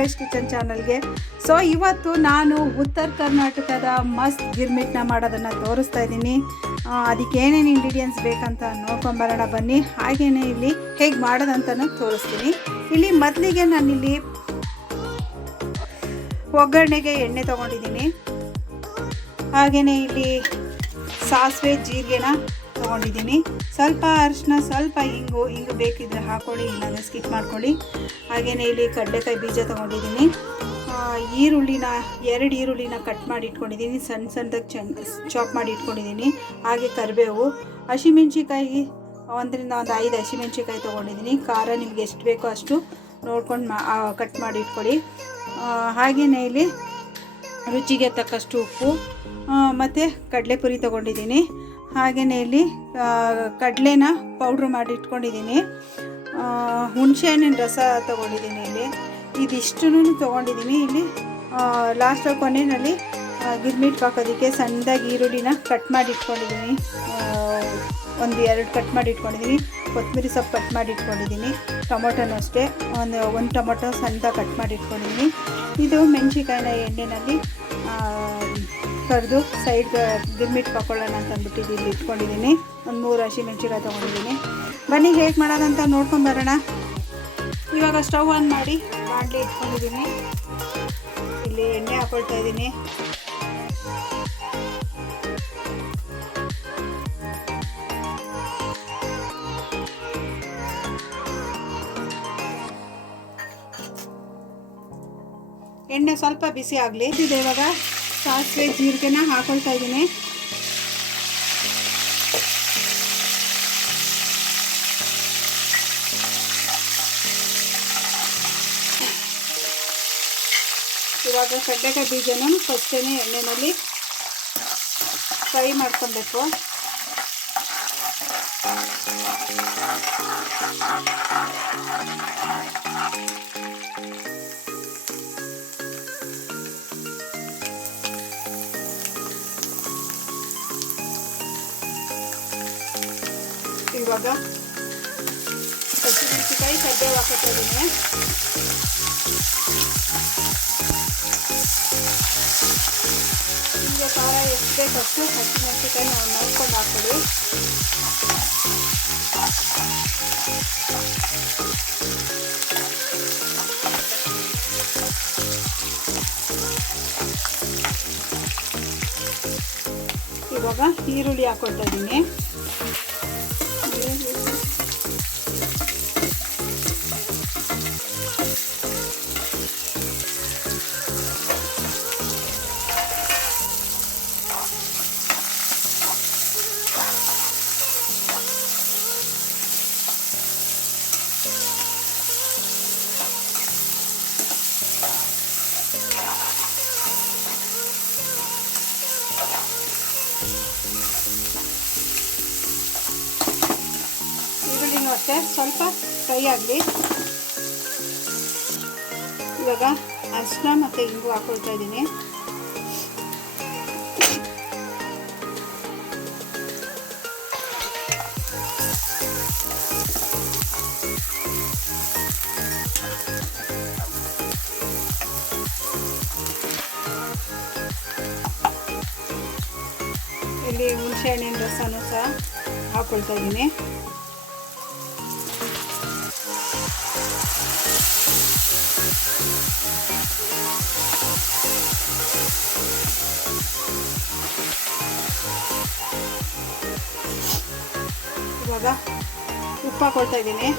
Suresh kitchen ಚಾನಲ್ಗೆ. So ಇವತ್ತು ನಾನು ಉತ್ತರ ಕರ್ನಾಟಕದ ಮಸ್ತ್ ಗಿರ್ಮಿಟ್ನ ಮಾಡೋದನ್ನು ತೋರಿಸ್ತಾ ಇದ್ದೀನಿ. ಅದಕ್ಕೆ ಏನೇನು ಇಂಗ್ರೀಡಿಯೆಂಟ್ಸ್ ಬೇಕಂತ ನೋಡ್ಕೊಂಬರೋಣ ಬನ್ನಿ. ಹಾಗೆಯೇ ಇಲ್ಲಿ ಹೇಗೆ ಮಾಡೋದಂತಲೂ ತೋರಿಸ್ತೀನಿ. ಇಲ್ಲಿ ಮೊದಲಿಗೆ ನಾನಿಲ್ಲಿ ಒಗ್ಗರಣೆಗೆ ಎಣ್ಣೆ ತೊಗೊಂಡಿದ್ದೀನಿ. ಹಾಗೆಯೇ ಇಲ್ಲಿ ಸಾಸಿವೆ ಜೀರಿಗೆನ ತೊಗೊಂಡಿದ್ದೀನಿ. ಸ್ವಲ್ಪ ಅರಿಶಿನ, ಸ್ವಲ್ಪ ಇಂಗು ಬೇಕಿದ್ರೆ ಹಾಕ್ಕೊಳ್ಳಿ, ಇಲ್ಲಾಂದರೆ ಸ್ಕಿಪ್ ಮಾಡ್ಕೊಳ್ಳಿ. ಹಾಗೆಯೇ ಇಲ್ಲಿ ಕಡಲೆಕಾಯಿ ಬೀಜ ತೊಗೊಂಡಿದ್ದೀನಿ. ಎರಡು ಈರುಳ್ಳಿನ ಕಟ್ ಮಾಡಿ ಇಟ್ಕೊಂಡಿದ್ದೀನಿ, ಸಣ್ಣದಾಗಿ ಚಾಪ್ ಮಾಡಿ ಇಟ್ಕೊಂಡಿದ್ದೀನಿ. ಹಾಗೆ ಕರಿಬೇವು, ಹಸಿಮೆಣ್ಸಿಕಾಯಿ 1 ರಿಂದ 5 ಹಸಿಮೆಣ್ಸಿಕಾಯಿ ತೊಗೊಂಡಿದ್ದೀನಿ. ಖಾರ ನಿಮ್ಗೆ ಎಷ್ಟು ಬೇಕೋ ಅಷ್ಟು ನೋಡ್ಕೊಂಡು ಕಟ್ ಮಾಡಿ ಇಟ್ಕೊಳ್ಳಿ. ಹಾಗೆಯೇ ಇಲ್ಲಿ ರುಚಿಗೆ ತಕ್ಕಷ್ಟು ಉಪ್ಪು ಮತ್ತು ಕಡಲೆಪುರಿ ತೊಗೊಂಡಿದ್ದೀನಿ. ಹಾಗೆಯೇ ಇಲ್ಲಿ ಕಡಲೆನ ಪೌಡ್ರ್ ಮಾಡಿ ಇಟ್ಕೊಂಡಿದ್ದೀನಿ. ಹುಣಸೆಹಣ್ಣಿನ ರಸ ತೊಗೊಂಡಿದ್ದೀನಿ. ಇಲ್ಲಿ ಇದಿಷ್ಟೂ ತೊಗೊಂಡಿದ್ದೀನಿ. ಇಲ್ಲಿ ಲಾಸ್ಟಲ್ಲಿ ಕೊನೆಯಲ್ಲಿ ಗಿರ್ಮಿಟ್ ಹಾಕೋದಕ್ಕೆ ಸಣ್ಣದಾಗಿ ಈರುಳ್ಳಿನ ಕಟ್ ಮಾಡಿ ಇಟ್ಕೊಂಡಿದ್ದೀನಿ. 1-2 ಕಟ್ ಮಾಡಿ ಇಟ್ಕೊಂಡಿದ್ದೀನಿ. ಕೊತ್ತಂಬರಿ ಸೊಪ್ಪು ಕಟ್ ಮಾಡಿ ಇಟ್ಕೊಂಡಿದ್ದೀನಿ. ಟೊಮೊಟೊನೂ ಅಷ್ಟೇ ಒಂದು ಟೊಮೊಟೊ ಸಣ್ಣದಾಗಿ ಕಟ್ ಮಾಡಿ ಇಟ್ಕೊಂಡಿದ್ದೀನಿ. ಇದು ಮೆಣಸಿಕಾಯಿನ ಎಣ್ಣೆಯಲ್ಲಿ ಕರೆದು ಸೈಡ್ ಗಿರ್ಮಿಟ್ ಹಾಕೊಳ್ಳೋಣ ಅಂತ ಅಂದ್ಬಿಟ್ಟು ಇಲ್ಲಿ ಇಟ್ಕೊಂಡಿದ್ದೀನಿ. 3 ಹಸಿಮೆಣ್ಸಿಕಾಯಿ ತೊಗೊಂಡಿದ್ದೀನಿ. ಬನ್ನಿ ಹೇಗೆ ಮಾಡೋದಂತ ನೋಡ್ಕೊಂಬರೋಣ. ಇವಾಗ ಸ್ಟವ್ ಆನ್ ಮಾಡಿ ಬಾಣಲೆ ಇಟ್ಕೊಂಡಿದ್ದೀನಿ. ಇಲ್ಲಿ ಎಣ್ಣೆ ಹಾಕ್ಕೊಳ್ತಾ ಇದ್ದೀನಿ. ಎಣ್ಣೆ ಸ್ವಲ್ಪ ಬಿಸಿ ಆಗಲಿ. ಇವಾಗ ಸಾಸಿವೆ ಜೀರಿಗೆನ ಹಾಕೊಳ್ತಾ ಇದ್ದೀನಿ. ಇವಾಗ ಕಡಲೆಕಾಯಿ ಬೀಜನ ಫಸ್ಟೇ ಎಣ್ಣೆಯಲ್ಲಿ ಫ್ರೈ ಮಾಡ್ಕೊಬೇಕು. ಇವಾಗ ಹಸಿಮೆಣಸಿಕಾಯಿ ಕಡ್ಬೇವು ಹಾಕ್ತಾ ಇದ್ದೀನಿ. ಈಗ ಖಾರ ಎಷ್ಟು ಬೇಕಷ್ಟು ಹಸಿಮೆಣಸಿಕಾಯಿ ನೋಡ್ಕೊಂಡು ಹಾಕ್ಕೊಳ್ಳಿ. ಇವಾಗ ಈರುಳ್ಳಿ ಹಾಕ್ಕೊಳ್ತಾ ಇದ್ದೀನಿ. ಈರುಳ್ಳಿನೂ ಅಷ್ಟೇ ಸ್ವಲ್ಪ ಫ್ರೈ ಆಗಲಿ. ಇವಾಗ ಅರಿಶಿನ ಮತ್ತು ಇಂಗು ಹಾಕ್ಕೊಳ್ತಾ ಇದ್ದೀನಿ. ಇಲ್ಲಿ ಹುಣಸೆಹಣ್ಣಿನ ರಸನೂ ಸಹ ಹಾಕ್ಕೊಳ್ತಾ ಇದ್ದೀನಿ. ಇವಾಗ ಉಪ್ಪು ಹಾಕ್ಕೊಳ್ತಾ ಇದ್ದೀನಿ.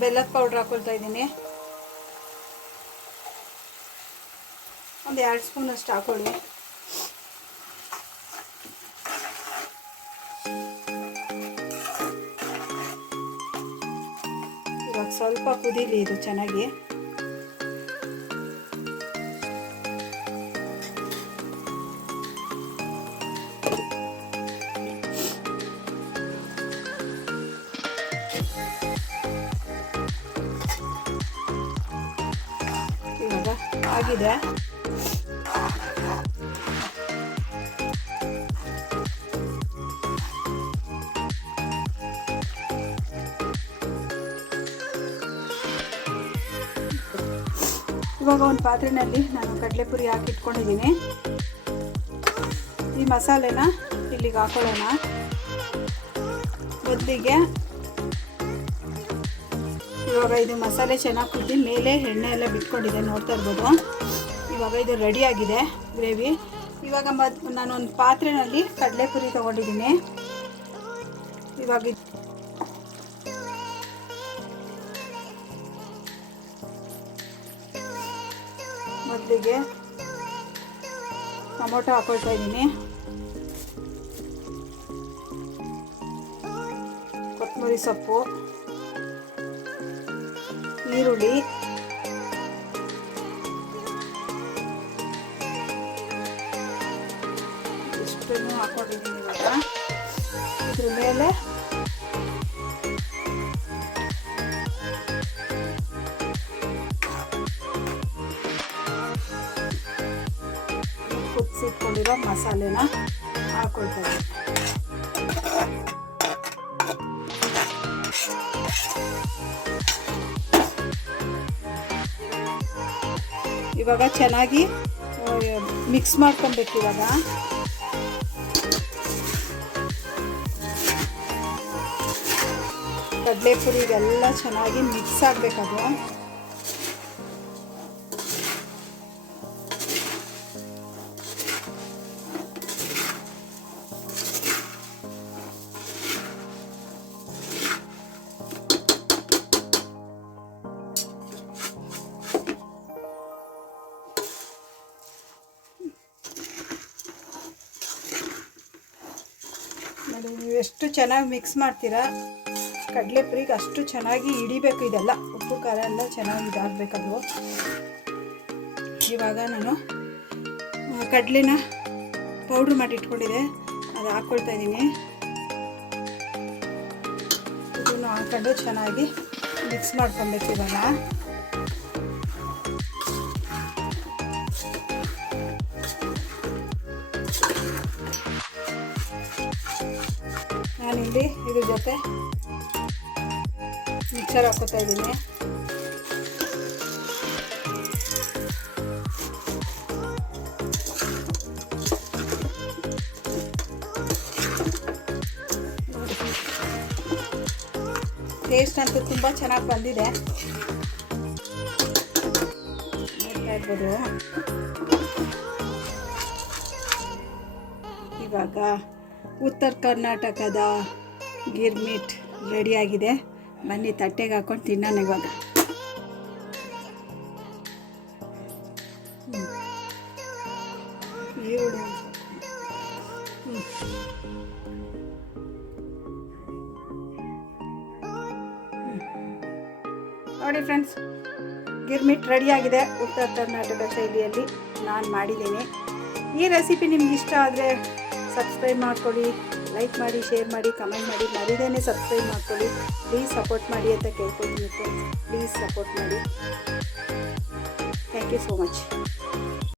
ಬೆಲ್ಲದ ಪೌಡ್ರ್ ಹಾಕ್ಕೊಳ್ತಾ ಇದ್ದೀನಿ. 1-2 ಸ್ಪೂನ್ ಅಷ್ಟು ಹಾಕ್ಕೊಳ್ಳಿ. ಇವಾಗ ಸ್ವಲ್ಪ ಕುದೀಲಿ ಇದು ಚೆನ್ನಾಗಿ. ಆಗಿದೆ. ಇವಾಗ ಒಂದು ಪಾತ್ರೆಯಲ್ಲಿ ನಾನು ಕಡಲೆಪುರಿ ಹಾಕಿಟ್ಕೊಂಡಿದ್ದೀನಿ. ಈ ಮಸಾಲೆನ ಇಲ್ಲಿಗೆ ಹಾಕೊಳ್ಳೋಣ. ಮೊದಲಿಗೆ ಇವಾಗ ಇದು ಮಸಾಲೆ ಚೆನ್ನಾಗಿ ಕುದ್ದಿ ಮೇಲೆ ಎಣ್ಣೆ ಎಲ್ಲ ಬಿಟ್ಕೊಂಡಿದೆ, ನೋಡ್ತಾ ಇರ್ಬೋದು. ಇವಾಗ ಇದು ರೆಡಿಯಾಗಿದೆ ಗ್ರೇವಿ. ಇವಾಗ ನಾನೊಂದು ಪಾತ್ರೆಯಲ್ಲಿ ಕಡಲೆಪುರಿ ತೊಗೊಂಡಿದ್ದೀನಿ. ಇವಾಗ ಮೊದಲಿಗೆ ಟೊಮೊಟೊ ಹಾಕೊಳ್ತಾ ಇದ್ದೀನಿ, ಕೊತ್ತಂಬರಿ ಸೊಪ್ಪು, ಈರುಳ್ಳಿ, ಇಷ್ಟನ್ನು ಹಾಕೊಂಡಿದ್ದೀನಿ. ಇವಾಗ ಇದ್ರ ಮೇಲೆ ಕುದಿಸಿಟ್ಕೊಂಡಿರೋ ಮಸಾಲೆನ ಹಾಕೊಳ್ತಾರೆ. ಇವಾಗ ಚೆನ್ನಾಗಿ ಮಿಕ್ಸ್ ಮಾಡ್ಕೊಬೇಕು. ಇವಾಗ ಕಡಲೆಪುರಿಗೆಲ್ಲ ಚೆನ್ನಾಗಿ ಮಿಕ್ಸ್ ಆಗಬೇಕದು. ನೀವು ಎಷ್ಟು ಚೆನ್ನಾಗಿ ಮಿಕ್ಸ್ ಮಾಡ್ತೀರಾ ಕಡಲೆಪುರಿಗೆ ಅಷ್ಟು ಚೆನ್ನಾಗಿ ಹಿಡಿಬೇಕು. ಇದೆಲ್ಲ ಉಪ್ಪು ಖಾರ ಎಲ್ಲ ಚೆನ್ನಾಗಿ ಇದಾಗಬೇಕದು. ಇವಾಗ ನಾನು ಕಡಲೆನ ಪೌಡ್ರ್ ಮಾಡಿ ಇಟ್ಕೊಂಡಿದ್ದೆ, ಅದು ಹಾಕ್ಕೊಳ್ತಾ ಇದ್ದೀನಿ. ಇದನ್ನು ಹಾಕೊಂಡು ಚೆನ್ನಾಗಿ ಮಿಕ್ಸ್ ಮಾಡ್ಕೊಬೇಕು. ಇವಾಗ ನಾನಿಲ್ಲಿ ಇದ್ರ ಜೊತೆ ಮಿಕ್ಸರ್ ಹಾಕೋತಾ ಇದ್ದೀನಿ. ಟೇಸ್ಟ್ ಅಂತೂ ತುಂಬ ಚೆನ್ನಾಗಿ ಬಂದಿದೆ, ನೋಡ್ತಾ ಇರ್ಬೋದು. ಇವಾಗ ಉತ್ತರ ಕರ್ನಾಟಕದ ಗಿರ್ಮಿಟ್ ರೆಡಿಯಾಗಿದೆ. ಬನ್ನಿ ತಟ್ಟೆಗೆ ಹಾಕೊಂಡು ತಿನ್ನೋಣ ಇವಾಗ. ಈರುಳ್ಳಿ ನೋಡಿ ಫ್ರೆಂಡ್ಸ್, ಗಿರ್ಮಿಟ್ ರೆಡಿಯಾಗಿದೆ. ಉತ್ತರ ಕರ್ನಾಟಕ ಶೈಲಿಯಲ್ಲಿ ನಾನು ಮಾಡಿದ್ದೀನಿ. ಈ ರೆಸಿಪಿ ನಿಮ್ಗೆ ಇಷ್ಟ ಆದರೆ ಸಬ್ಸ್ಕ್ರೈಬ್ ಮಾಡ್ಕೊಳ್ಳಿ, ಲೈಕ್ ಮಾಡಿ, ಶೇರ್ ಮಾಡಿ, ಕಮೆಂಟ್ ಮಾಡಿ. ಮರಿದೇನೆ ಸಬ್ಸ್ಕ್ರೈಬ್ ಮಾಡ್ಕೊಳ್ಳಿ. ಪ್ಲೀಸ್ ಸಪೋರ್ಟ್ ಮಾಡಿ ಅಂತ ಕೇಳ್ಕೊಳ್ತೀನಿ ಫ್ರೆಂಡ್ಸ್. ಪ್ಲೀಸ್ ಸಪೋರ್ಟ್ ಮಾಡಿ. Thank you so much.